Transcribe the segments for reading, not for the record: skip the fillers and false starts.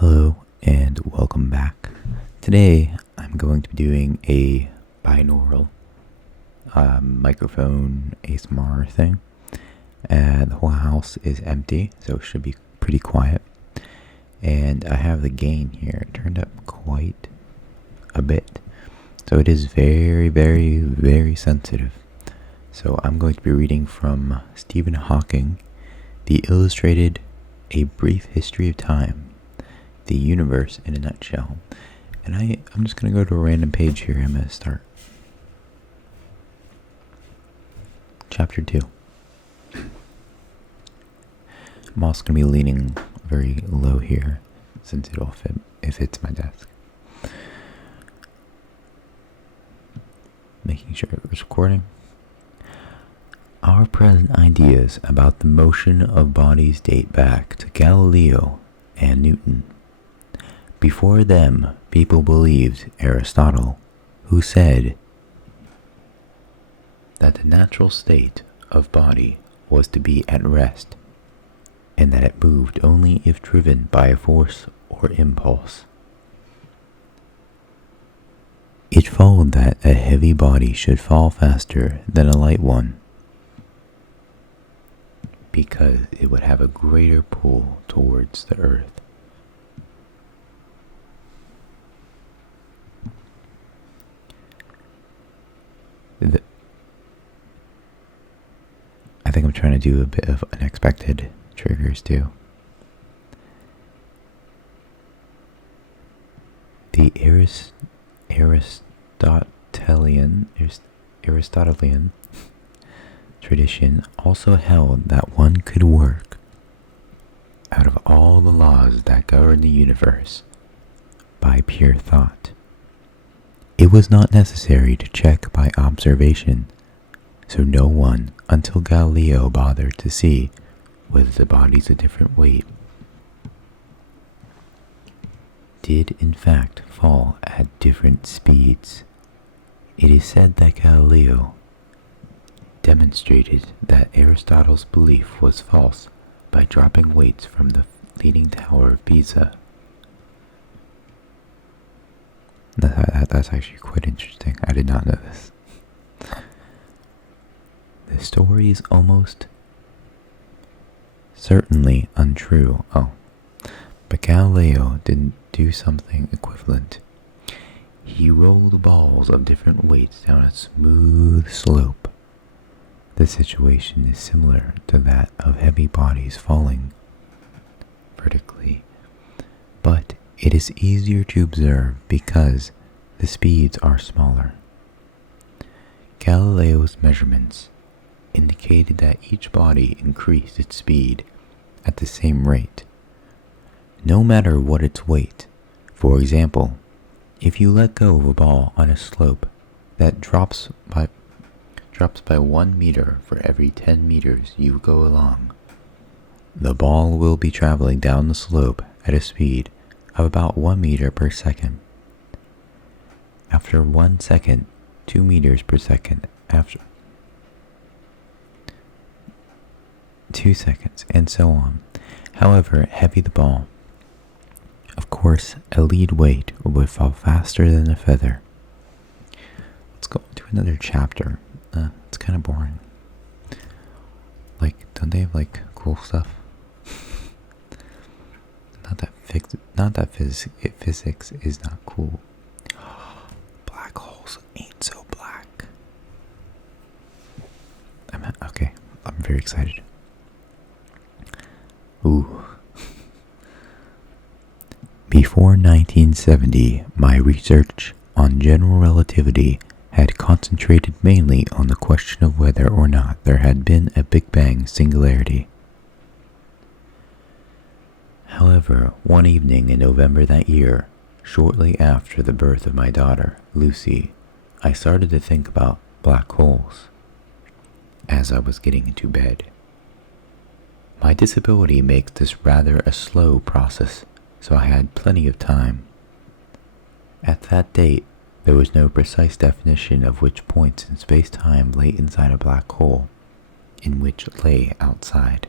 Hello and welcome back. Today I'm going to be doing a binaural microphone ASMR thing. The whole house is empty, so it should be pretty quiet. And I have the gain here turned up quite a bit. So it is very, very, very sensitive. So I'm going to be reading from Stephen Hawking, The Illustrated A Brief History of Time, the Universe in a Nutshell. And I'm just going to go to a random page here. I'm going to start. Chapter 2. I'm also going to be leaning very low here since it'll fit if it's my desk. Making sure it was recording. Our present ideas about the motion of bodies date back to Galileo and Newton. Before them, people believed Aristotle, who said that the natural state of body was to be at rest, and that it moved only if driven by a force or impulse. It followed that a heavy body should fall faster than a light one, because it would have a greater pull towards the earth. I think I'm trying to do a bit of unexpected triggers too. The Aristotelian tradition also held that one could work out of all the laws that govern the universe by pure thought. It was not necessary to check by observation, so no one, until Galileo, bothered to see whether the bodies of different weight did in fact fall at different speeds. It is said that Galileo demonstrated that Aristotle's belief was false by dropping weights from the Leaning Tower of Pisa. That's actually quite interesting. I did not know this. The story is almost certainly untrue. But Galileo didn't do something equivalent. He rolled balls of different weights down a smooth slope. The situation is similar to that of heavy bodies falling vertically, but it is easier to observe because the speeds are smaller. Galileo's measurements indicated that each body increased its speed at the same rate, no matter what its weight. For example, if you let go of a ball on a slope that drops by 1 meter for every 10 meters you go along, the ball will be traveling down the slope at a speed of about 1 meter per second. After 1 second, 2 meters per second. After 2 seconds, and so on. However heavy the ball, of course, a lead weight would fall faster than a feather. Let's go to another chapter. It's kind of boring. Don't they have cool stuff? Not that physics is not cool. Black holes ain't so black. Okay. I'm very excited. Ooh. Before 1970, my research on general relativity had concentrated mainly on the question of whether or not there had been a Big Bang singularity. However, one evening in November that year, shortly after the birth of my daughter, Lucy, I started to think about black holes as I was getting into bed. My disability makes this rather a slow process, so I had plenty of time. At that date, there was no precise definition of which points in space-time lay inside a black hole, and which lay outside.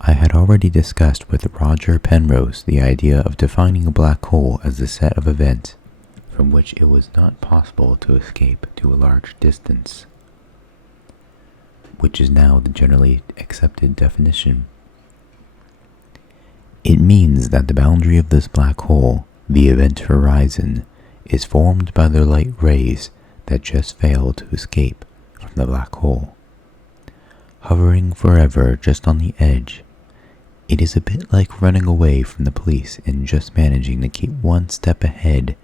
I had already discussed with Roger Penrose the idea of defining a black hole as a set of events from which it was not possible to escape to a large distance, which is now the generally accepted definition. It means that the boundary of this black hole, the event horizon, is formed by the light rays that just fail to escape from the black hole. Hovering forever just on the edge, it is a bit like running away from the police and just managing to keep one step ahead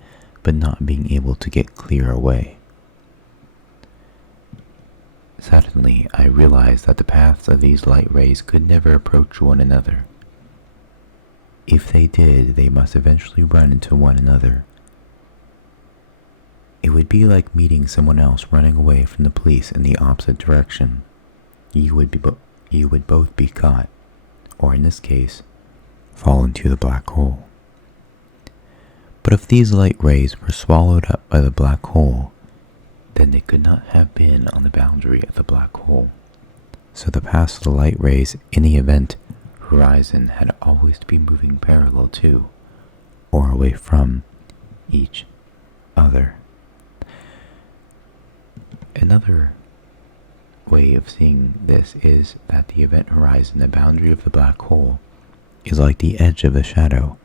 but not being able to get clear away. Suddenly, I realized that the paths of these light rays could never approach one another. If they did, they must eventually run into one another. It would be like meeting someone else running away from the police in the opposite direction. You would both be caught, or in this case, fall into the black hole. But if these light rays were swallowed up by the black hole, then they could not have been on the boundary of the black hole. So the paths of the light rays in the event horizon had always to be moving parallel to, or away from, each other. Another way of seeing this is that the event horizon, the boundary of the black hole, is like the edge of a shadow,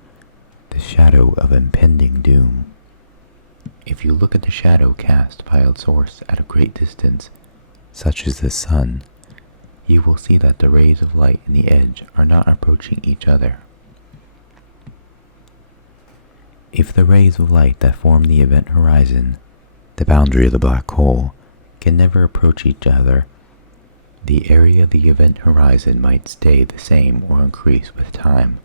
the shadow of impending doom. If you look at the shadow cast by a source at a great distance, such as the sun, you will see that the rays of light in the edge are not approaching each other. If the rays of light that form the event horizon, the boundary of the black hole, can never approach each other, the area of the event horizon might stay the same or increase with time.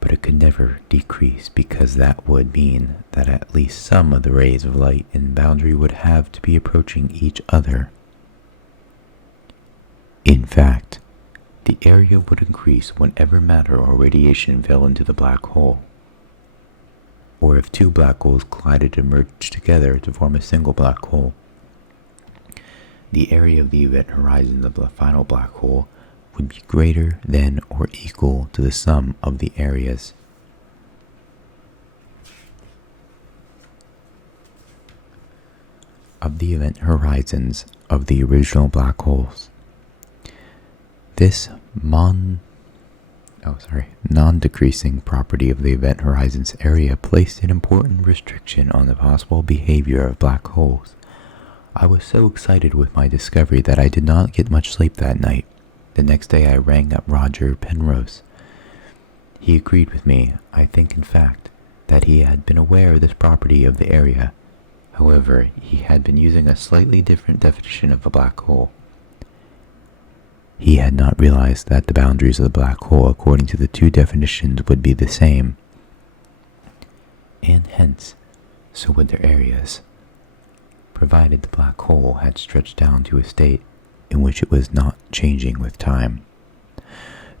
But it could never decrease, because that would mean that at least some of the rays of light in the boundary would have to be approaching each other. In fact, the area would increase whenever matter or radiation fell into the black hole, or if two black holes collided and merged together to form a single black hole. The area of the event horizon of the final black hole would be greater than or equal to the sum of the areas of the event horizons of the original black holes. This non-decreasing property of the event horizon's area placed an important restriction on the possible behavior of black holes. I was so excited with my discovery that I did not get much sleep that night. The next day I rang up Roger Penrose. He agreed with me. I think, in fact, that he had been aware of this property of the area. However, he had been using a slightly different definition of a black hole. He had not realized that the boundaries of the black hole, according to the two definitions, would be the same, and hence, so would their areas, provided the black hole had stretched down to a state in which it was not changing with time.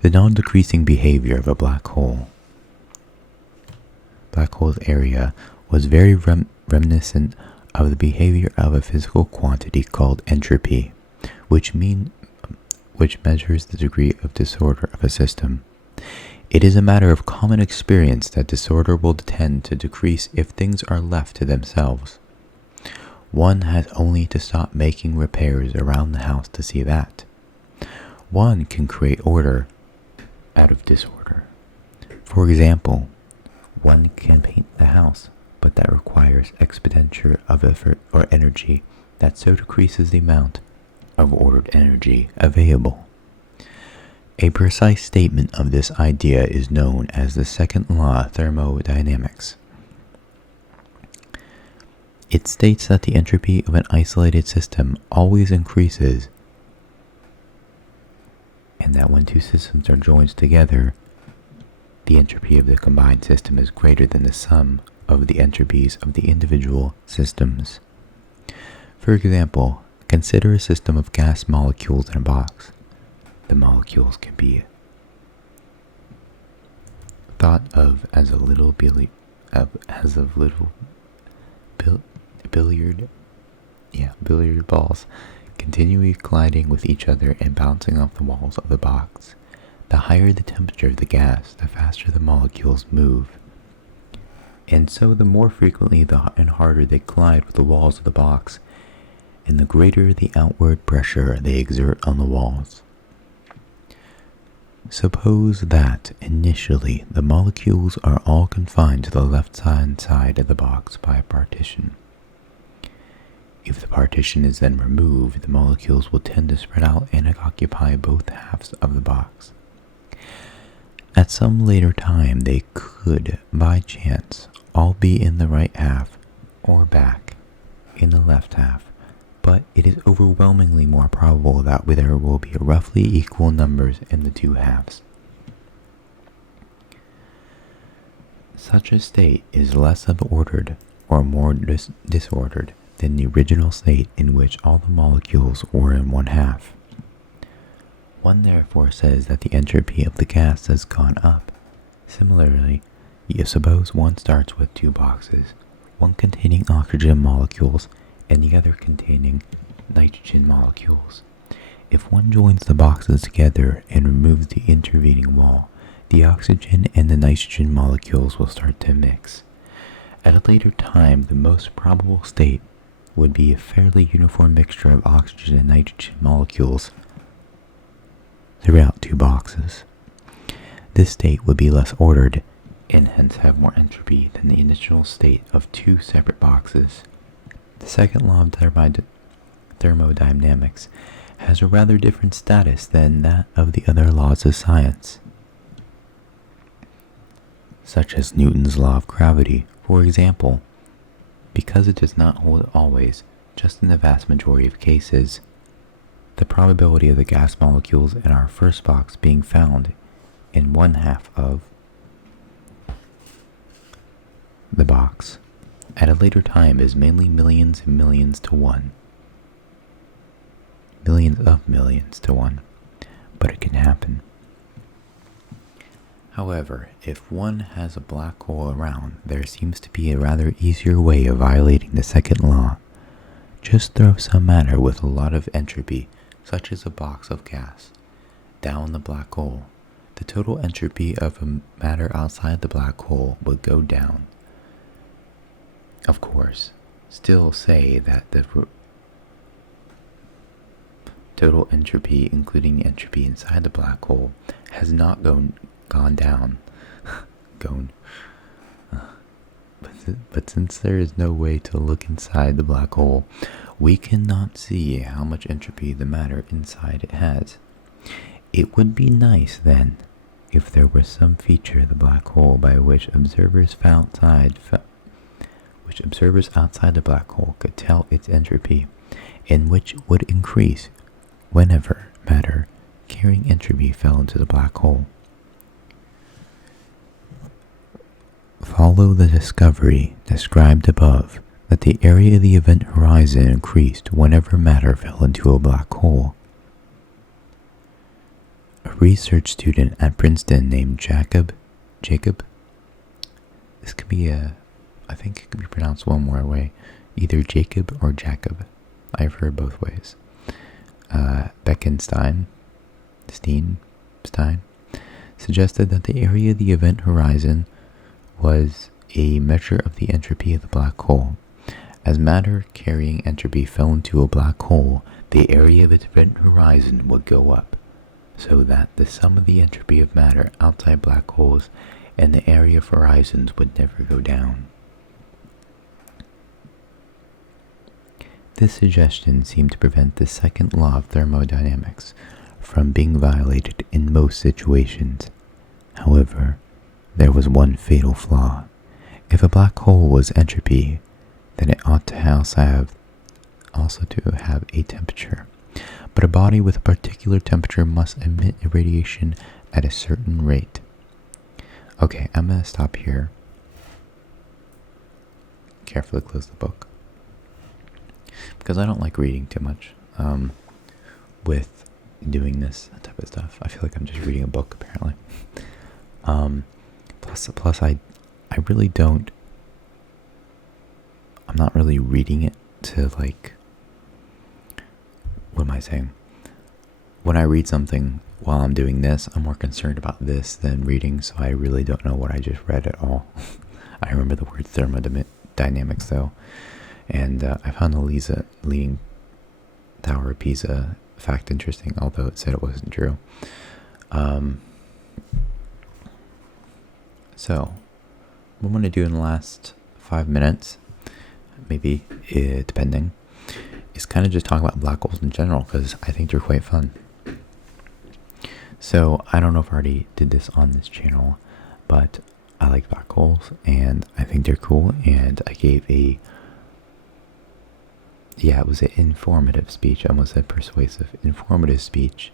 The non-decreasing behavior of a black hole's area was very reminiscent of the behavior of a physical quantity called entropy, which measures the degree of disorder of a system. It is a matter of common experience that disorder will tend to decrease if things are left to themselves. One has only to stop making repairs around the house to see that. One can create order out of disorder. For example, one can paint the house, but that requires expenditure of effort or energy that so decreases the amount of ordered energy available. A precise statement of this idea is known as the second law of thermodynamics. It states that the entropy of an isolated system always increases, and that when two systems are joined together, the entropy of the combined system is greater than the sum of the entropies of the individual systems. For example, consider a system of gas molecules in a box. The molecules can be thought of as billiard balls continually colliding with each other and bouncing off the walls of the box. The higher the temperature of the gas, the faster the molecules move. And so the more frequently and harder they collide with the walls of the box, and the greater the outward pressure they exert on the walls. Suppose that, initially, the molecules are all confined to the left-hand side of the box by a partition. If the partition is then removed, the molecules will tend to spread out and occupy both halves of the box. At some later time, they could, by chance, all be in the right half, or back, in the left half, but it is overwhelmingly more probable that there will be roughly equal numbers in the two halves. Such a state is less unordered or more disordered than the original state in which all the molecules were in one half. One therefore says that the entropy of the gas has gone up. Similarly, you suppose one starts with two boxes, one containing oxygen molecules and the other containing nitrogen molecules. If one joins the boxes together and removes the intervening wall, the oxygen and the nitrogen molecules will start to mix. At a later time, the most probable state would be a fairly uniform mixture of oxygen and nitrogen molecules throughout two boxes. This state would be less ordered and hence have more entropy than the initial state of two separate boxes. The second law of thermodynamics has a rather different status than that of the other laws of science, such as Newton's law of gravity, for example. Because it does not hold always, just in the vast majority of cases, the probability of the gas molecules in our first box being found in one half of the box at a later time is mainly millions and millions to one. Millions of millions to one. But it can happen. However, if one has a black hole around, there seems to be a rather easier way of violating the second law. Just throw some matter with a lot of entropy, such as a box of gas, down the black hole. The total entropy of a matter outside the black hole would go down. Of course, still say that the total entropy, including entropy inside the black hole, has not gone down. But since there is no way to look inside the black hole, we cannot see how much entropy the matter inside it has. It would be nice, then, if there were some feature of the black hole by which observers outside the black hole could tell its entropy, and which would increase whenever matter carrying entropy fell into the black hole. Follow the discovery described above that the area of the event horizon increased whenever matter fell into a black hole. A research student at Princeton named Jacob, this could be I think it could be pronounced one more way, either Jacob or Jacob. I've heard both ways. Bekenstein, suggested that the area of the event horizon was a measure of the entropy of the black hole. As matter carrying entropy fell into a black hole, the area of its event horizon would go up, so that the sum of the entropy of matter outside black holes and the area of horizons would never go down. This suggestion seemed to prevent the second law of thermodynamics from being violated in most situations. However, there was one fatal flaw. If a black hole was entropy, then it ought to also have a temperature. But a body with a particular temperature must emit a radiation at a certain rate. Okay, I'm going to stop here. Carefully close the book, because I don't like reading too much with doing this type of stuff. I feel like I'm just reading a book, apparently. Plus I really don't, I'm not really reading it to am I saying? When I read something while I'm doing this, I'm more concerned about this than reading, so I really don't know what I just read at all. I remember the word thermodynamics though, and I found the Leaning Tower of Pisa fact interesting, although it said it wasn't true. So, what I'm going to do in the last 5 minutes, maybe depending, is kind of just talk about black holes in general, because I think they're quite fun. So, I don't know if I already did this on this channel, but I like black holes, and I think they're cool, and I gave it was an informative speech. I almost said persuasive. Informative speech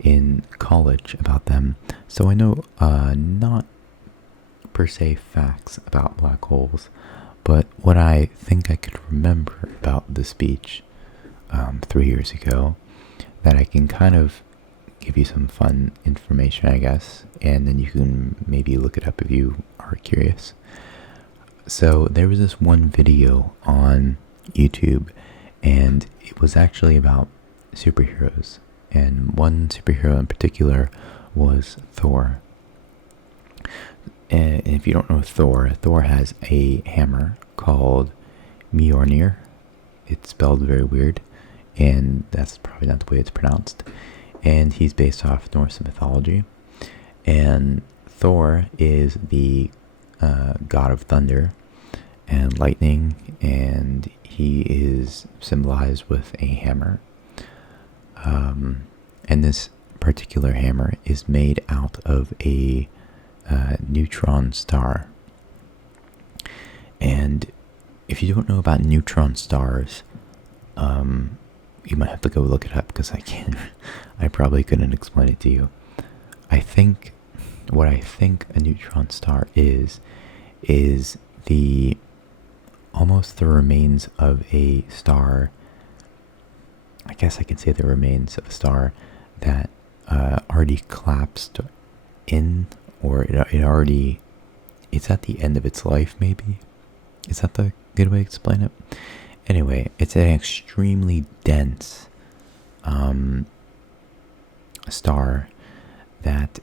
in college about them. So I know not per se facts about black holes, but what I think I could remember about the speech 3 years ago, that I can kind of give you some fun information, I guess, and then you can maybe look it up if you are curious. So there was this one video on YouTube, and it was actually about superheroes, and one superhero in particular was Thor. And if you don't know Thor has a hammer called Mjolnir. It's spelled very weird, and that's probably not the way it's pronounced. And he's based off Norse mythology. And Thor is the god of thunder and lightning, and he is symbolized with a hammer. And this particular hammer is made out of a neutron star. And if you don't know about neutron stars, you might have to go look it up, because I probably couldn't explain it to you. What I think a neutron star is almost the remains of a star. I guess I can say the remains of a star that already collapsed in, or it's at the end of its life, maybe. Is that the good way to explain it? Anyway, it's an extremely dense star that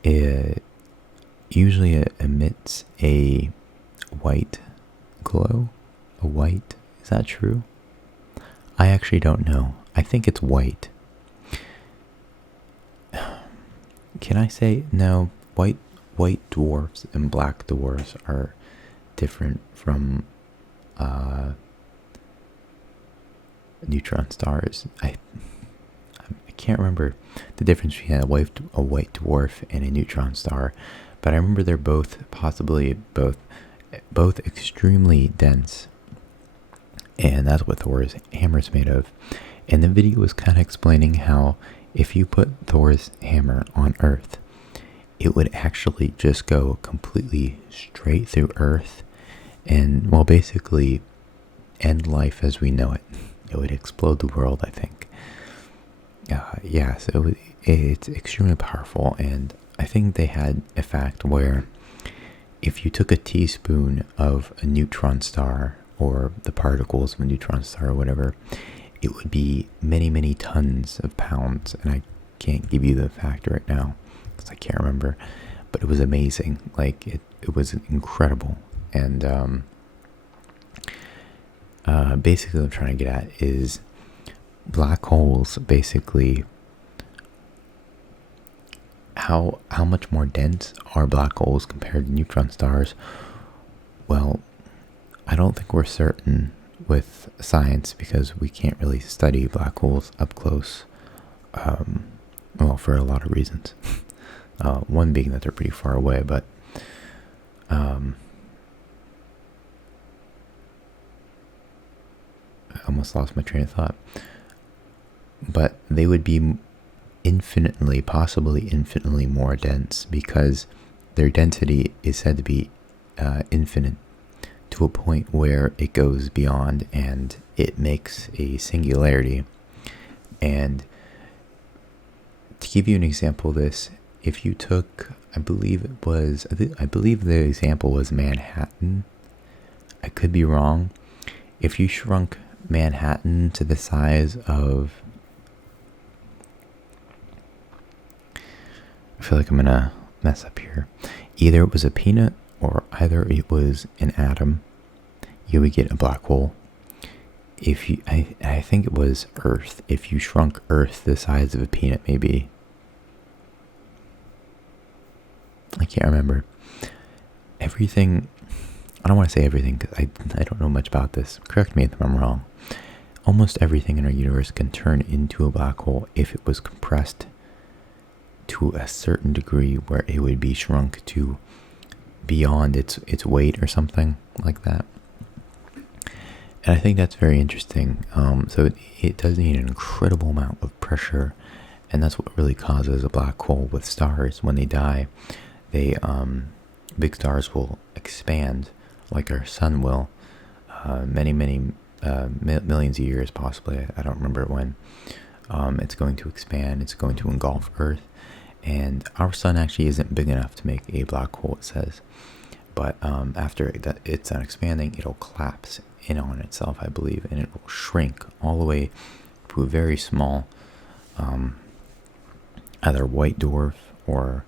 usually emits a white glow. Is that true? I actually don't know. I think it's white. Can I say no? White dwarfs and black dwarfs are different from neutron stars. I can't remember the difference between a white dwarf and a neutron star, but I remember they're both extremely dense, and that's what Thor's hammer is made of. And the video was kind of explaining how if you put Thor's hammer on Earth, it would actually just go completely straight through Earth and, well, basically end life as we know it. It would explode the world, I think. So it's extremely powerful, and I think they had a fact where if you took a teaspoon of a neutron star, or the particles of a neutron star or whatever, it would be many, many tons of pounds, and I can't give you the fact right now because I can't remember, but it was amazing. Like, it was incredible. And basically what I'm trying to get at is black holes, basically, how much more dense are black holes compared to neutron stars? Well, I don't think we're certain with science, because we can't really study black holes up close, well, for a lot of reasons. One being that they're pretty far away, but I almost lost my train of thought. But they would be possibly infinitely more dense, because their density is said to be infinite, to a point where it goes beyond and it makes a singularity. And to give you an example of this, if you took, I believe the example was Manhattan. I could be wrong. If you shrunk Manhattan to the size of feel like I'm gonna mess up here. Either it was a peanut or either it was an atom. You would get a black hole. If you, I think it was Earth. If you shrunk Earth the size of a peanut, maybe. I can't remember. Everything, I don't want to say everything because I don't know much about this. Correct me if I'm wrong. Almost everything in our universe can turn into a black hole if it was compressed to a certain degree where it would be shrunk to beyond its weight or something like that. And I think that's very interesting. So it does need an incredible amount of pressure, and that's what really causes a black hole with stars. When they die, they big stars will expand like our sun will, many millions of years possibly. I don't remember when. It's going to expand. It's going to engulf Earth, and our sun actually isn't big enough to make a black hole. It says, but after it's done expanding, it'll collapse in on itself, I believe, and it will shrink all the way to a very small, either white dwarf or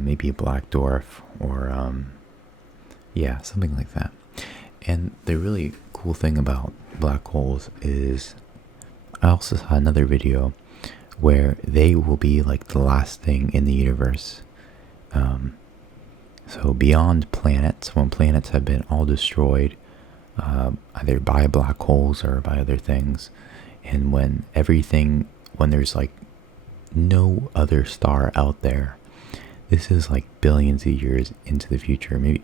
maybe a black dwarf or yeah, something like that. And the really cool thing about black holes is I also saw another video where they will be like the last thing in the universe. So beyond planets, when planets have been all destroyed, either by black holes or by other things, and when there's like no other star out there, this is like billions of years into the future, maybe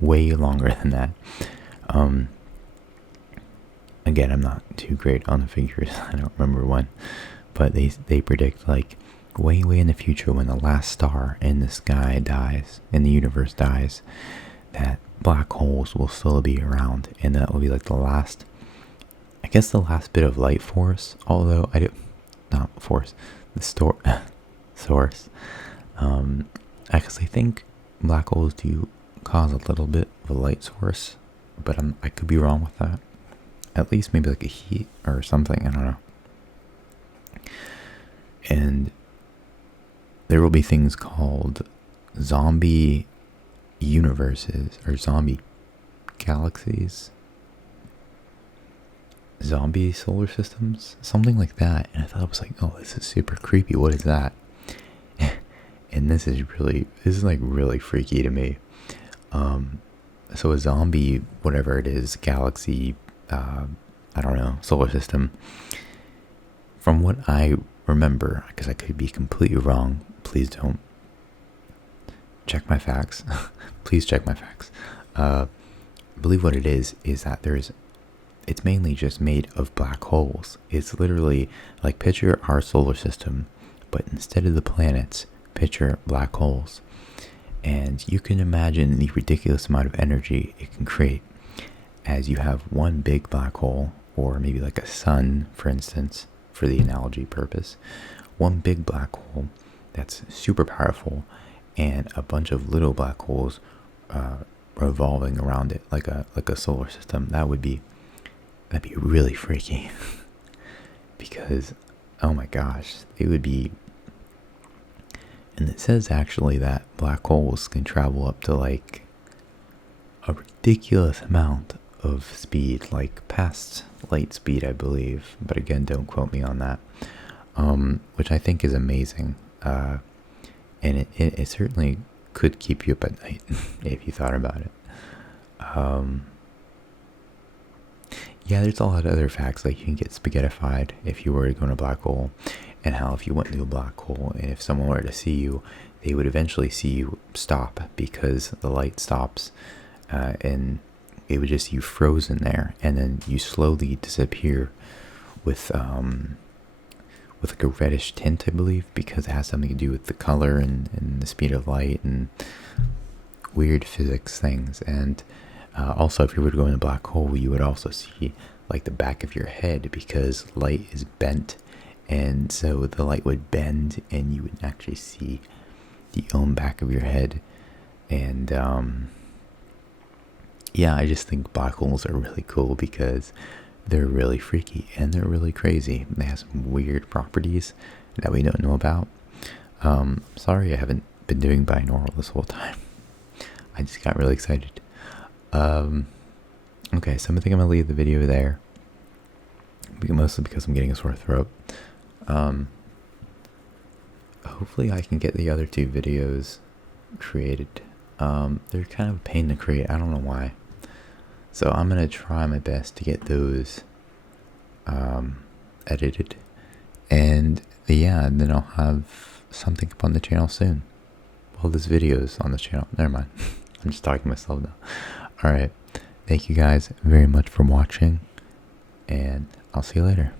way longer than that. Again, I'm not too great on the figures. I don't remember when, but they predict like way in the future, when the last star in the sky dies, in the universe dies, that black holes will still be around, and that will be like the last bit of light force. Although source. Because I think black holes do cause a little bit of a light source, but I could be wrong with that. At least maybe like a heat or something, I don't know. And there will be things called zombie universes or zombie galaxies, zombie solar systems, something like that. And I thought, it was like, oh, this is super creepy. What is that? And this is like really freaky to me. So a zombie, whatever it is, galaxy, I don't know, solar system. From what I remember, because I could be completely wrong, please don't check my facts. Please check my facts. I believe what it is that it's mainly just made of black holes. It's literally like, picture our solar system, but instead of the planets, picture black holes. And you can imagine the ridiculous amount of energy it can create as you have one big black hole, or maybe like a sun, for instance, for the analogy purpose. One big black hole that's super powerful, and a bunch of little black holes revolving around it like a solar system. That'd be really freaky. Because, oh my gosh, it would be. And it says actually that black holes can travel up to like a ridiculous amount of speed, like past light speed, I believe. But again, don't quote me on that. Which I think is amazing. And it certainly could keep you up at night if you thought about it. Yeah, there's a lot of other facts, like you can get spaghettified if you were to go in a black hole, and how if you went into a black hole and if someone were to see you, they would eventually see you stop because the light stops, and it would just, you frozen there, and then you slowly disappear with like a reddish tint, I believe, because it has something to do with the color and the speed of light and weird physics things. And also, if you were to go in a black hole, you would also see like the back of your head, because light is bent, and so the light would bend and you would actually see the own back of your head. And yeah, I just think black holes are really cool because they're really freaky and they're really crazy. They have some weird properties that we don't know about. Sorry I haven't been doing binaural this whole time. I just got really excited. Okay, so I think I'm gonna leave the video there. Mostly because I'm getting a sore throat. Hopefully I can get the other two videos created. They're kind of a pain to create. I don't know why. So I'm gonna try my best to get those edited, and yeah, and then I'll have something up on the channel soon. Well, this video is on the channel. Never mind. I'm just talking to myself now. All right. Thank you guys very much for watching, and I'll see you later.